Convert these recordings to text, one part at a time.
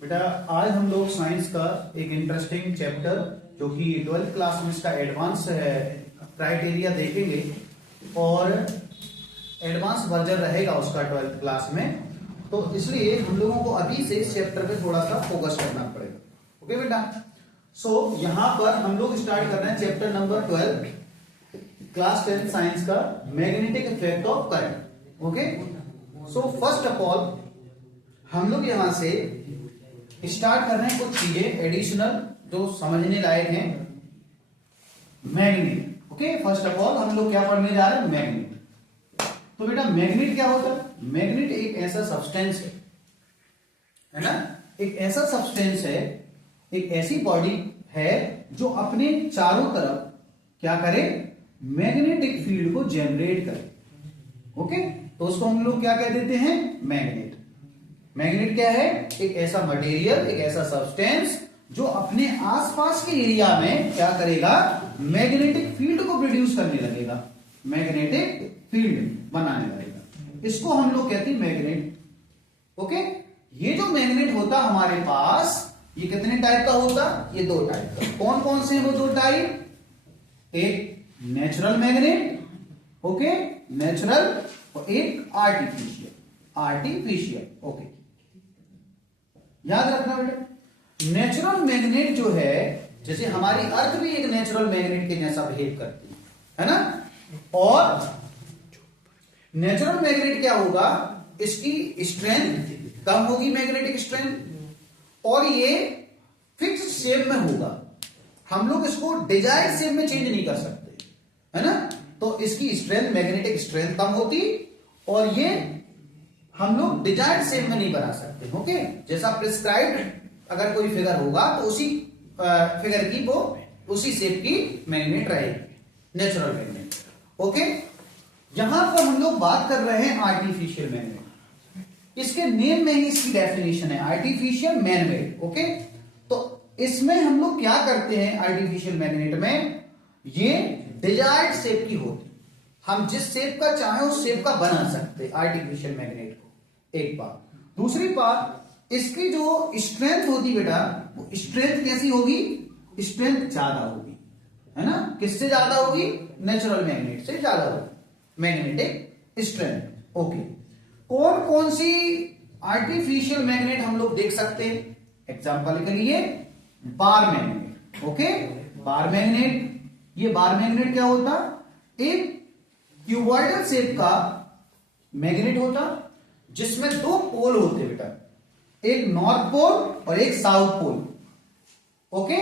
बेटा आज हम लोग साइंस का एक इंटरेस्टिंग चैप्टर जो कि 12th क्लास में इसका एडवांस है क्राइटेरिया देखेंगे और एडवांस वर्जन रहेगा उसका 12th क्लास में। तो इसलिए हम लोगों को अभी से इस चैप्टर पे थोड़ा सा फोकस करना पड़ेगा। ओके बेटा, सो यहां पर हम लोग स्टार्ट कर रहे हैं चैप्टर नंबर 12 क्लास 10 साइंस का magnetic effect of current. Okay, so first of all हम लोग यहां से स्टार्ट कर रहे हैं कुछ चीजें एडिशनल जो समझने लायक हैं। Magnet, okay, first of all हम लोग क्या पढ़ने जा रहे हैं, मैग्नेट। तो बेटा मैग्नेट क्या होता है? मैग्नेट एक ऐसा सब्सटेंस है ना, एक ऐसा सब्सटेंस है, एक ऐसी बॉडी है जो अपने चारों तरफ क्या करे, मैग्नेटिक फील्ड को जनरेट करे। ओके, तो उसको हम लोग क्या कह देते हैं, मैग्नेट। मैग्नेट क्या है? एक ऐसा मटेरियल, एक ऐसा सब्सटेंस जो अपने आसपास के एरिया में क्या करेगा, मैग्नेटिक फील्ड को प्रोड्यूस करने लगेगा, मैग्नेटिक फील्ड बनाने लगेगा। इसको हम लोग कहते हैं मैग्नेट। ओके, ये जो मैग्नेट होता हमारे पास, ये कितने टाइप का होता? ये दो टाइप का। कौन कौन से हैं वो दो टाइप? एक नेचुरल मैग्नेट, ओके, नेचुरल, और एक आर्टिफिशियल। आर्टिफिशियल, ओके, याद रखना बेटा। नेचुरल मैग्नेट जो है, जैसे हमारी अर्थ भी एक नेचुरल मैग्नेट के जैसा बिहेव करती है ना। और नेचुरल मैग्नेट क्या होगा, इसकी स्ट्रेंथ कम होगी, मैग्नेटिक स्ट्रेंथ, और ये फिक्स शेप में होगा। हम लोग इसको डिजायर्ड शेप में चेंज नहीं कर सकते, है ना। तो इसकी स्ट्रेंथ, मैग्नेटिक स्ट्रेंथ कम होती, और ये हम लोग डिजायर्ड शेप में नहीं बना सकते। ओके, जैसा प्रिस्क्राइब्ड अगर कोई फिगर होगा तो उसी फिगर की वो उसी शेप की मैग्नेट रहेगी, नेचुरल मैग्नेट। ओके, यहां पर हम लोग बात कर रहे हैं आर्टिफिशियल मैग्नेट। इसके नेम में ही इसकी डेफिनेशन है, आर्टिफिशियल मैनमेड। ओके, तो इसमें हम लोग क्या करते हैं, आर्टिफिशियल मैग्नेट में ये डिजायर्ड शेप की होती, हम जिस शेप का चाहे उस शेप का बना सकते आर्टिफिशियल मैग्नेट को। एक बात। दूसरी बात, इसकी जो स्ट्रेंथ होती बेटा, वो स्ट्रेंथ कैसी होगी, स्ट्रेंथ ज्यादा होगी, है ना। किससे ज्यादा होगी? नेचुरल मैग्नेट से ज्यादा होगी मैग्नेटिक स्ट्रेंथ। ओके, कौन कौन सी आर्टिफिशियल मैग्नेट हम लोग देख सकते हैं? एग्जांपल के लिए bar magnet. Okay, bar magnet, ये बार मैग्नेट क्या होता, एक क्यूबॉइडल शेप का मैग्नेट होता जिसमें दो पोल होते बेटा, एक नॉर्थ पोल और एक साउथ पोल। ओके,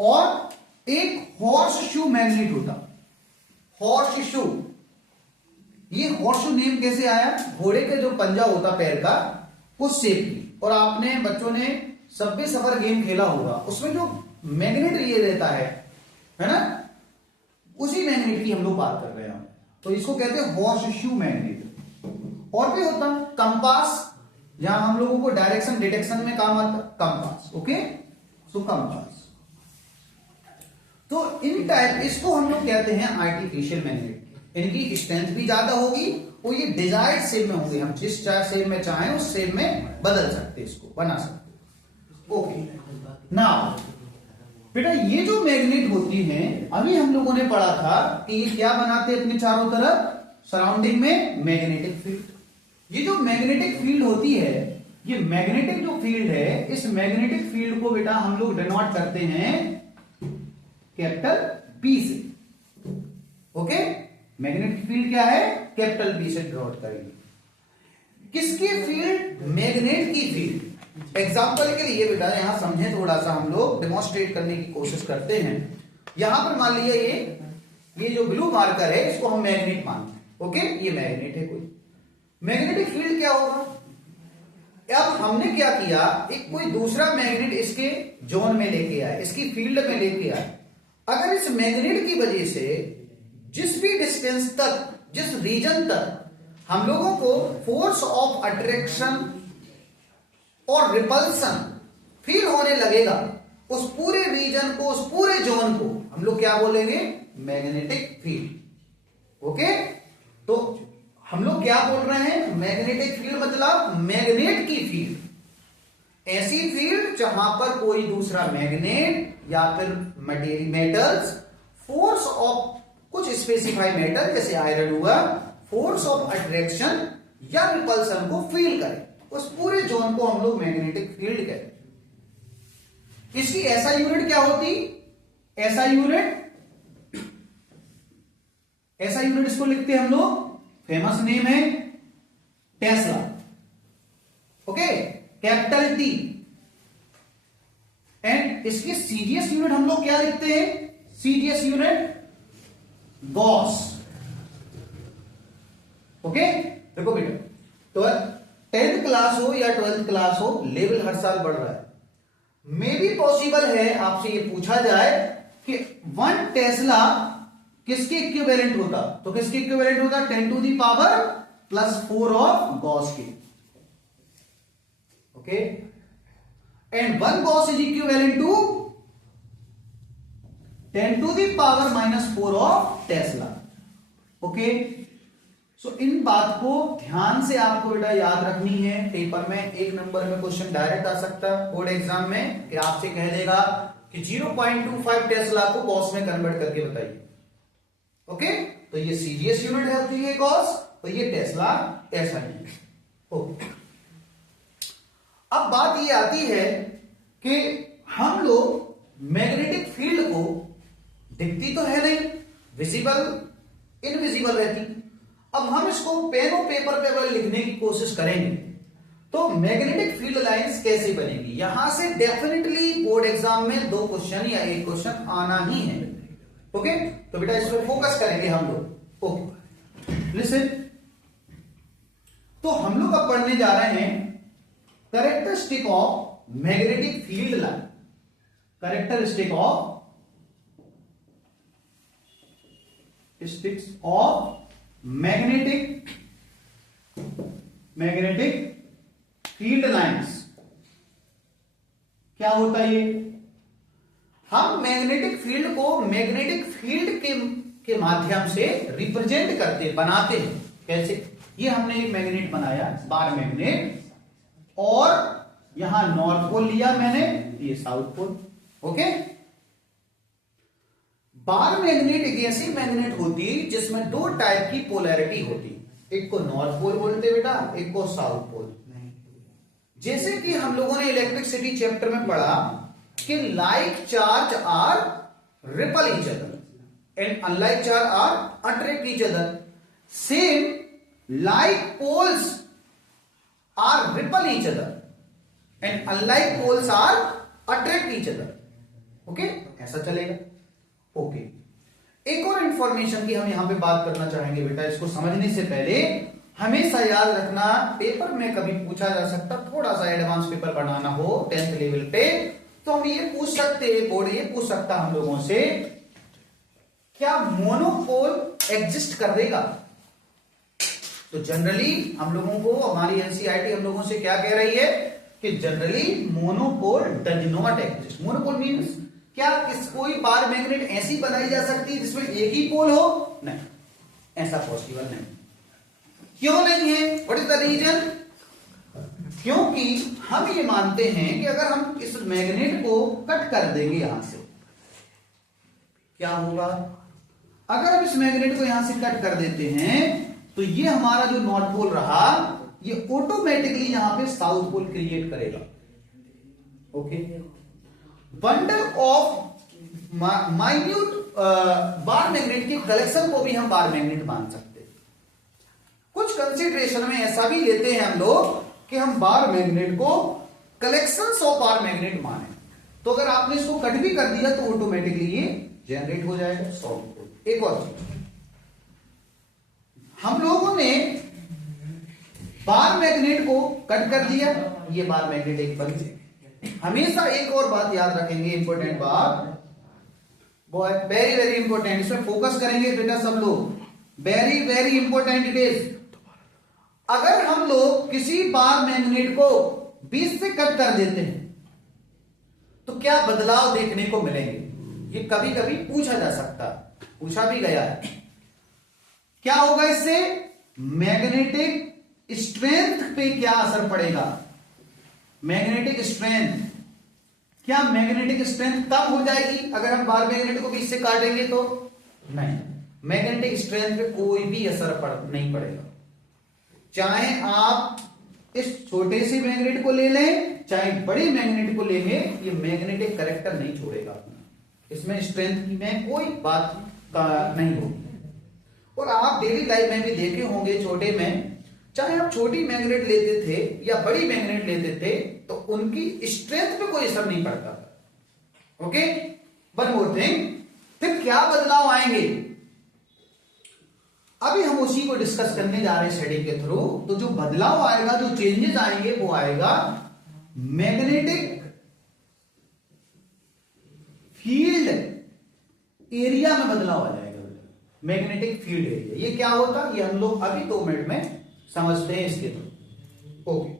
और एक हॉर्स शू मैग्नेट होता, हॉर्स शू। ये हॉर्स शू नेम कैसे आया? घोड़े का जो पंजा होता पैर का, उस शेप की। और आपने बच्चों ने सबवे सफर गेम खेला होगा, उसमें जो मैग्नेट ये रहता है ना, उसी मैग्नेट की हम लोग बात कर रहे हैं। तो इसको कहते हैं हॉर्स शू मैग्नेट। और भी होता कंपास, जहां हम लोगों को डायरेक्शन डिटेक्शन में काम आता, कंपास। ओके, सो कंपास। तो इन टाइप, इसको हम लोग कहते हैं आर्टिफिशियल मैग्नेट। इनकी स्ट्रेंथ भी ज्यादा होगी और ये डिजायर्ड शेप में होंगे, हम जिस शेप में चाहें उस शेप में बदल सकते, इसको बना सकते। ओके, नाउ बेटा ये जो मैग्नेट होती हैं, अभी हम लोगों ने पढ़ा था कि ये क्या बनाते हैं अपने चारों तरफ, सराउंडिंग में मैग्नेटिक फील्ड। ये जो मैग्नेटिक फील्ड होती है, ये मैग्नेटिक जो फील्ड है, इस मैग्नेटिक फील्ड को बेटा हम लोग डिनोट करते हैं कैपिटल बी से। ओके, मैग्नेटिक फील्ड क्या है, कैपिटल बी से डिनोट करेंगे। किसकी फील्ड? मैग्नेट की फील्ड। एग्जाम्पल के लिए बेटा यहां समझे, थोड़ा सा हम लोग डेमोन्स्ट्रेट करने की कोशिश करते हैं। यहां पर मान लिया ये जो ब्लू मार्कर है, इसको हम मैग्नेट मानते हैं। ओके, ये मैग्नेट है कोई। मैग्नेटिक फील्ड क्या होगा? अब हमने क्या किया, एक कोई दूसरा मैग्नेट इसके जोन में लेके आया, इसकी फील्ड में लेके आया। अगर इस मैग्नेट की वजह से जिस भी डिस्टेंस तक, जिस रीजन तक हम लोगों को फोर्स ऑफ अट्रैक्शन और रिपल्सन फील होने लगेगा, उस पूरे रीजन को, उस पूरे जोन को हम लोग क्या बोलेंगे, मैग्नेटिक फील्ड। ओके, तो हम लोग क्या बोल रहे हैं, मैग्नेटिक फील्ड मतलब मैग्नेट की फील्ड। ऐसी फील्ड जहां पर कोई दूसरा मैग्नेट या फिर मटेरियल मेटल्स फोर्स ऑफ कुछ स्पेसिफाइड मेटल जैसे आयरन हुआ फोर्स ऑफ अट्रैक्शन या रिपल्सन को फील करे, उस पूरे जोन को हम लोग मैग्नेटिक फील्ड कहते हैं। इसकी ऐसा यूनिट क्या होती, ऐसा यूनिट इसको लिखते हैं हम लोग, फेमस नेम है Tesla, okay, capital T. And इसकी सीजीएस यूनिट हम लोग क्या लिखते हैं, सीजीएस यूनिट गॉस, ओके। देखो बेटा, तो 10th क्लास हो या 12th क्लास हो, लेवल हर साल बढ़ रहा है। मे भी पॉसिबल है आपसे ये पूछा जाए कि 1 टेस्ला किसके इक्विवेलेंट होता, तो किसके इक्विवेलेंट होता, 10⁻+4 ऑफ गॉस के, okay. And 1 gauss is equivalent to 10⁻⁻4 of tesla, okay. So इन बात को ध्यान से आपको बेटा याद रखनी है। पेपर में 1 नंबर में क्वेश्चन डायरेक्ट आ सकता है बोर्ड एग्जाम में, कि आपसे कह देगा कि 0.25 टेस्ला को गॉस में कन्वर्ट करके बताइए, ओके। तो ये सीजीएस यूनिट है होती है गॉस, तो ये टेस्ला ऐसा ही, ओके। अब बात ये आती है कि हम लोग मैग्नेटिक फील्ड को, दिखती तो है नहीं, विजिबल इनविजिबल रहती, अब हम इसको पेन और पेपर पे अगर लिखने की कोशिश करेंगे तो मैग्नेटिक फील्ड लाइंस कैसे बनेगी, यहां से डेफिनेटली बोर्ड एग्जाम में 2 क्वेश्चन या 1 क्वेश्चन आना ही है, ओके। तो बेटा इस पर फोकस करेंगे हम लोग, ओके। लिसन, तो हम लोग अब पढ़ने जा रहे हैं characteristic of magnetic field line, characteristic of magnetic field lines. क्या होता है ये, हम मैग्नेटिक फील्ड को मैग्नेटिक फील्ड के माध्यम से रिप्रेजेंट करते, बनाते हैं। कैसे, ये हमने एक मैग्नेट बनाया, बार मैग्नेट, और यहां नॉर्थ पोल लिया मैंने, ये south pole, okay. Bar magnet एक ऐसी मैग्नेट होती है जिसमें 2 टाइप की पोलैरिटी होती, एक को नॉर्थ पोल बोलते बेटा, एक को साउथ पोल। जैसे कि हम लोगों ने इलेक्ट्रिसिटी चैप्टर में पढ़ा कि like charge are repel each other and unlike charge are attract each other, same like poles are repel each other and unlike poles are attract each other, okay. ऐसा चलेगा, ओके। एक और information की हम यहां पे बात करना चाहेंगे बेटा, इसको समझने से पहले हमेशा याद रखना, पेपर में कभी पूछा जा सकता, थोड़ा सा एडवांस पेपर बनाना हो 10th लेवल पे, तो हम ये पूछ सकते हैं, बोर्ड ये पूछ सकता हम लोगों से, क्या मोनोपोल एग्जिस्ट कर देगा। तो जनरली हम लोगों को, हमारी एनसीईआरटी हम लोगों से क्या कह रही है कि generally monopole does not exist. Monopole means क्या, कोई बार मैग्नेट ऐसी बनाई जा सकती है जिसमें एक ही पोल हो, नहीं, ऐसा पॉसिबल नहीं। क्यों नहीं है, व्हाट इज द रीजन, क्योंकि हम ये मानते हैं कि अगर हम इस मैग्नेट को कट कर देंगे यहां से, क्या होगा, अगर हम इस मैग्नेट को यहां से कट कर देते हैं तो ये हमारा जो नॉर्थ पोल रहा, ये ऑटोमेटिकली यहां पे साउथ पोल क्रिएट करेगा, okay. Bundle of minute bar magnet के कलेक्शन को भी हम बार मैग्नेट मान सकते हैं। कुछ कंसीडरेशन में ऐसा भी लेते हैं हम लोग कि हम बार मैग्नेट को कलेक्शंस ऑफ बार मैग्नेट माने, तो अगर आपने इसको कट भी कर दिया तो ऑटोमेटिकली ये जनरेट हो जाएगा साउथ पोल। एक और चीज, हम लोगों ने बार मैग्नेट को कट कर दिया, ये बार मैग्नेट एक बन गया। हमेशा एक और बात याद रखेंगे, इंपॉर्टेंट बात, वेरी वेरी इंपॉर्टेंट, इसमें फोकस करेंगे बेटा सब लोग, very very important it is. अगर हम लोग किसी बार मैग्नेट को बीच से कट कर देते हैं तो क्या बदलाव देखने को मिलेंगे, ये कभी कभी पूछा जा सकता, पूछा भी गया है। क्या होगा इससे, मैग्नेटिक स्ट्रेंथ पे क्या असर पड़ेगा, मैग्नेटिक स्ट्रेंथ, क्या मैग्नेटिक स्ट्रेंथ कम हो जाएगी अगर हम बार मैग्नेट को बीच से काटेंगे? तो नहीं, मैग्नेटिक स्ट्रेंथ पे कोई भी असर नहीं पड़ेगा। चाहे आप इस छोटे से मैग्नेट को ले लें, चाहे बड़े मैग्नेट को ले लें, ये मैग्नेटिक कैरेक्टर नहीं छोड़ेगा अपना, इसमें स्ट्रेंथ की में कोई बात नहीं होगी। और आप डेली लाइफ में भी देखे होंगे, छोटे में चाहे आप छोटी मैग्नेट लेते थे या बड़ी मैग्नेट लेते थे तो उनकी स्ट्रेंथ पे कोई असर नहीं पड़ता था। ओके, वन मोर थिंग, फिर क्या बदलाव आएंगे अभी हम उसी को डिस्कस करने जा रहे हैं स्टडी के थ्रू। तो जो बदलाव आएगा, जो चेंजेस आएंगे, वो आएगा मैग्नेटिक फील्ड एरिया में बदलाव आ जाएगा। मैग्नेटिक फील्ड एरिया ये क्या होता है, ये हम लोग अभी 2 मिनट में समझते हैं इसके थ्रू। ओके,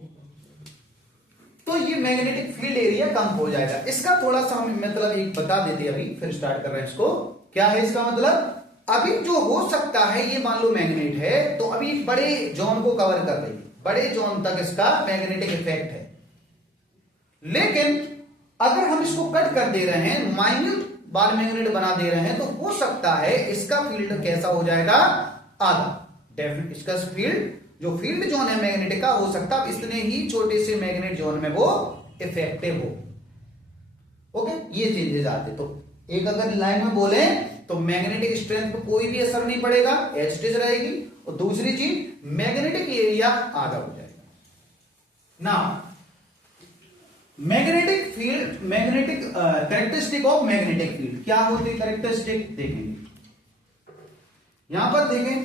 तो ये मैग्नेटिक फील्ड एरिया कम हो जाएगा। इसका थोड़ा सा हम मतलब एक बता देते हैं, अभी फिर स्टार्ट कर रहे हैं इसको। क्या है इसका मतलब? अभी जो हो सकता है, ये मान लो मैग्नेट है तो अभी बड़े जोन को कवर कर रही है, बड़े जोन तक इसका मैग्नेटिक इफेक्ट है। लेकिन अगर हम इसको कट कर दे रहे हैं, माइन्यूट बार मैग्नेट बना दे रहे हैं, तो हो सकता है इसका फील्ड कैसा हो जाएगा? आधा। डेफिनेट इसका फील्ड, जो फील्ड जोन है मैग्नेटिक का, हो सकता है इतने ही छोटे से मैग्नेट जोन में वो इफेक्टिव हो। ओके, ये चेंजेस आते। तो एक अगर लाइन में बोले तो मैग्नेटिक स्ट्रेंथ पर कोई भी असर नहीं पड़ेगा, एज इट इज रहेगी। और दूसरी चीज, मैग्नेटिक एरिया आधा हो जाएगा। Now magnetic field, magnetic characteristic of magnetic field क्या होती है? कैरेक्टरिस्टिक देखेंगे, यहां पर देखें,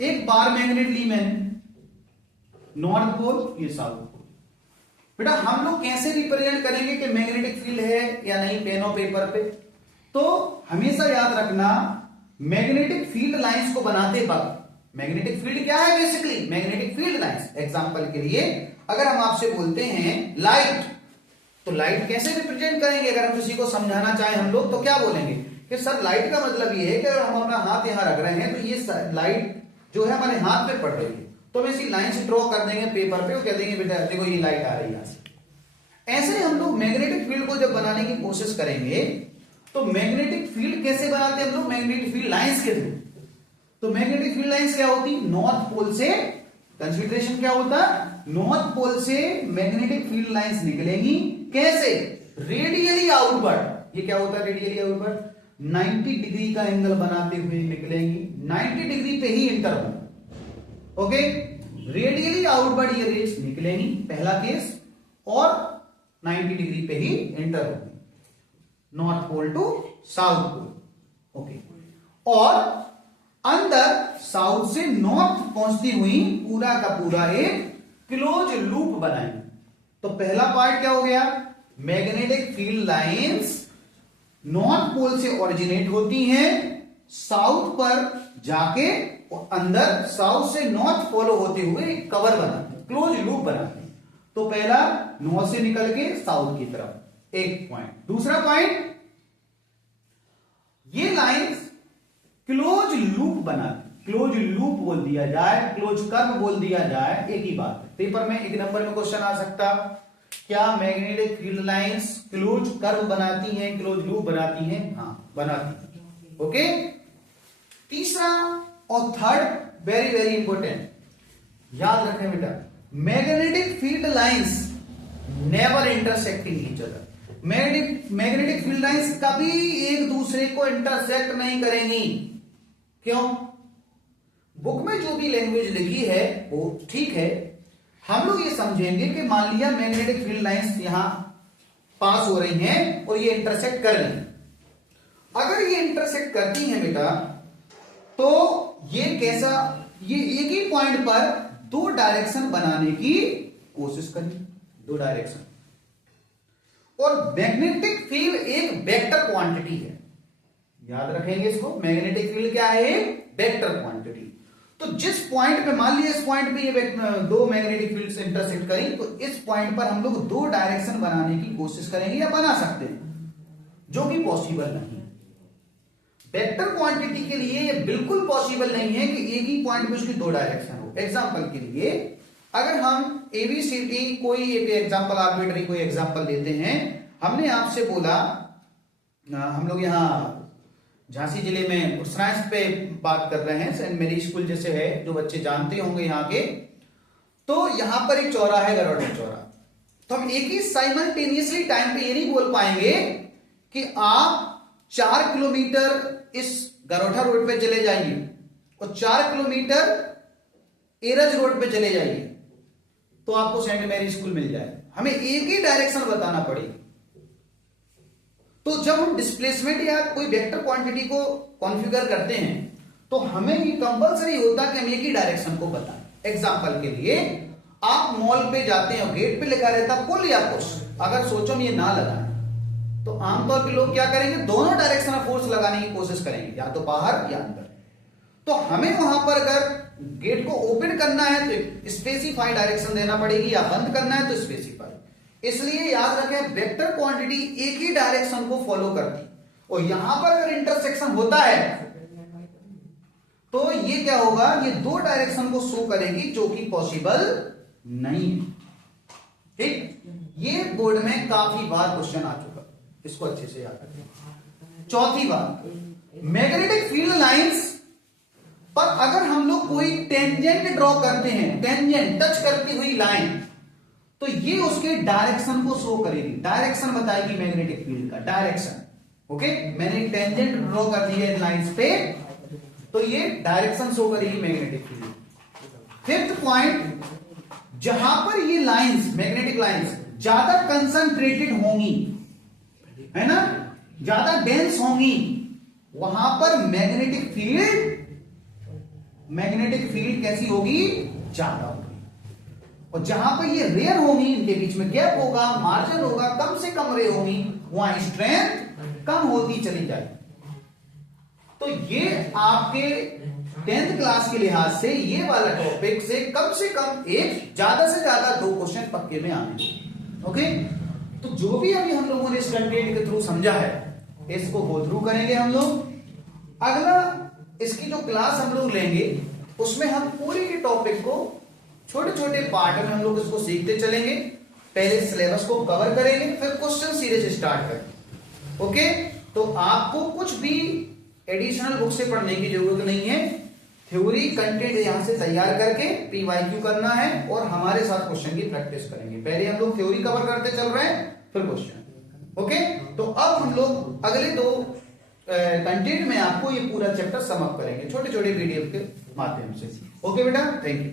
एक बार मैग्नेट ली मैंने, नॉर्थ पोल, ये साउथ पोल। बेटा हम लोग कैसे रिप्रेजेंट करेंगे कि मैग्नेटिक फील्ड है या नहीं पेन और पेपर पे? तो हमेशा याद रखना, मैग्नेटिक फील्ड लाइंस को बनाते वक्त, मैग्नेटिक फील्ड क्या है? Basically magnetic field lines. Example के लिए अगर हम आपसे बोलते हैं लाइट, तो लाइट कैसे रिप्रेजेंट करेंगे? अगर हम किसी को समझाना चाहें हम लोग, तो क्या बोलेंगे कि सर लाइट का मतलब ये है कि अगर हम अपना हाथ यहां रख रहे हैं तो ये लाइट जो है हमारे हाथ पे पड़ रही है, तो हम इसी लाइन से ड्रॉ कर देंगे पेपर पे और कह देंगे बेटा देखो ये लाइट आ रही है यहां से। ऐसे हम लोग मैग्नेटिक फील्ड को जब बनाने की कोशिश करेंगे तो मैग्नेटिक फील्ड कैसे बनाते हैं हम लोग? मैग्नेटिक फील्ड लाइंस के थ्रू। तो मैग्नेटिक फील्ड लाइंस क्या होती? नॉर्थ पोल से, कंसीडरेशन क्या होता है? नॉर्थ पोल से मैग्नेटिक फील्ड लाइंस निकलेंगी। कैसे? Radially outward. ये क्या होता है रेडियली आउटवर्ड? 90 डिग्री का एंगल बनाते हुए निकलेंगी, 90 डिग्री पे ही इंटर हो। ओके, रेडियली आउटवर्ड ये रेस निकलेंगी, पहला केस, और 90 डिग्री पे ही इंटर होगी, north pole to south pole. Okay, और अंदर साउथ से नॉर्थ पहुंचती हुई पूरा का पूरा एक क्लोज लूप बनाएंगे। तो पहला पार्ट क्या हो गया? Magnetic field lines north pole से ओरिजिनेट होती हैं, साउथ पर जाके और अंदर साउथ से नॉर्थ फॉलो होते हुए कवर बनाते, क्लोज लूप बनाते हैं। तो पहला नॉर्थ से निकल के साउथ की तरफ, एक पॉइंट। दूसरा पॉइंट, ये लाइंस क्लोज लूप बनाती, क्लोज लूप बोल दिया जाए, क्लोज कर्व बोल दिया जाए, एक ही बात है। पेपर में 1 नंबर में क्वेश्चन आ सकता, क्या magnetic field lines close curve बनाती हैं, क्लोज लूप बनाती हैं? हाँ, बनाती हैं। ओके, तीसरा और थर्ड वेरी वेरी इंपॉर्टेंट, याद रखें बेटा, magnetic field lines never intersecting each other. Magnetic field lines कभी एक दूसरे को इंटरसेक्ट नहीं करेंगी। क्यों? बुक में जो भी लैंग्वेज लिखी है वो ठीक है, हम लोग ये समझेंगे कि मान लिया मैग्नेटिक फील्ड लाइंस यहां पास हो रही हैं और ये इंटरसेक्ट कर रही हैं। अगर ये इंटरसेक्ट करती हैं बेटा, तो ये कैसा, ये एक ही पॉइंट पर 2 डायरेक्शन बनाने की कोशिश करेंगे, 2 डायरेक्शन। और मैग्नेटिक फील्ड एक वेक्टर क्वांटिटी है, याद रखेंगे इसको। मैग्नेटिक फील्ड क्या है? Vector quantity. तो जिस पॉइंट पे, मान लिया इस पॉइंट पे ये 2 मैग्नेटिक फील्ड इंटरसेक्ट करी, तो इस पॉइंट पर हम लोग 2 डायरेक्शन बनाने की कोशिश करेंगे या बना सकते हैं, जो कि पॉसिबल नहीं है। वेक्टर क्वांटिटी के लिए ये बिल्कुल पॉसिबल नहीं है कि एक ही पॉइंट में उसकी 2 डायरेक्शन हो। एग्जांपल के लिए अगर हम ABCD कोई एक एग्जांपल, आर्बिट्री कोई एग्जांपल लेते हैं। हमने आपसे बोला, हम लोग यहाँ झांसी जिले में साइंस पे बात कर रहे हैं, सेंट मेरी स्कूल जैसे है, जो बच्चे जानते होंगे यहाँ के। तो यहां पर एक चौराहा है, गरौटा चौराहा। तो हम एक ही साइमल्टेनियसली टाइम पे ये नहीं बोल पाएंगे कि आप 4 किलोमीटर इस गरौटा रोड पे चले जाइए और 4 किलोमीटर एरज रोड पे चले जाइए तो आपको सेंट मैरी स्कूल मिल जाए। हमें एक ही डायरेक्शन बताना पड़ेगी। तो जब हम डिस्प्लेसमेंट या कोई वेक्टर क्वांटिटी को कॉन्फ़िगर करते हैं तो हमें ये कंपलसरी होता है कि हम एक ही डायरेक्शन को बताएं। एग्जांपल के लिए, आप मॉल पे जाते हैं, गेट पे लिखा रहता पुल या पुश, अगर सोचो में ये ना लगाए तो आमतौर पे लोग क्या करेंगे, दोनों डायरेक्शन में फोर्स लगाने की कोशिश करेंगे, या तो बाहर या अंदर। तो हमें वहां पर अगर गेट को ओपन करना है तो स्पेसिफाई डायरेक्शन देना पड़ेगी, या बंद करना है तो स्पेसिफाई। इसलिए याद रखें, वेक्टर क्वांटिटी एक ही डायरेक्शन को फॉलो करती, और यहां पर अगर इंटरसेक्शन होता है तो ये क्या होगा, ये 2 डायरेक्शन को शो करेगी, जो कि पॉसिबल नहीं है। ठीक, ये बोर्ड में काफी बार क्वेश्चन आ चुका, इसको अच्छे से याद रखें। चौथी बात, मैग्नेटिक फील्ड लाइंस पर अगर हम लोग कोई टेंजेंट ड्रॉ करते हैं, टेंजेंट टच करती हुई लाइन, तो ये उसके डायरेक्शन को शो करेगी, डायरेक्शन बताएगी मैग्नेटिक फील्ड का डायरेक्शन। ओके, मैंने टेंजेंट ड्रॉ कर दी है लाइंस पे, तो ये डायरेक्शन शो करेगी मैग्नेटिक फील्ड। फिफ्थ पॉइंट, जहां पर ये लाइंस, मैग्नेटिक लाइंस ज्यादा कंसंट्रेटेड होंगी, है ना, ज्यादा डेंस होंगी, वहां पर मैग्नेटिक फील्ड कैसी होगी, ज्यादा होगी। और जहां पर ये रेयर होंगी, इनके बीच में गैप होगा, मार्जिन होगा, कम से कम रे होंगी, वहां स्ट्रेंथ कम होती चली जाएगी। तो ये आपके 10th क्लास के लिहाज से ये वाला टॉपिक से कम एक, ज्यादा से ज्यादा 2 क्वेश्चन पक्के में आने। ओके, तो जो भी अभी हम लोगों ने इस कंटेंट के थ्रू समझा है, इसको गो थ्रू करेंगे हम लोग। अगला इसकी जो क्लास हम लोग लेंगे, उसमें हम पूरी के टॉपिक को छोटे छोटे पार्ट में हम लोग इसको सीखते चलेंगे। पहले सिलेबस को कवर करेंगे, फिर क्वेश्चन सीरीज स्टार्ट करेंगे। ओके, तो आपको कुछ भी एडिशनल बुक से पढ़ने की जरूरत नहीं है। थ्योरी कंटेंट यहां से तैयार करके PYQ करना है और हमारे साथ क्वेश्चन की प्रैक्टिस करेंगे। पहले हम लोग थ्योरी कवर करते चल रहे हैं, फिर क्वेश्चन। ओके, तो अब हम लोग अगले 2 कंटेंट में आपको ये पूरा चैप्टर समाप्त करेंगे, छोटे छोटे वीडियो के माध्यम से। ओके बेटा, थैंक यू।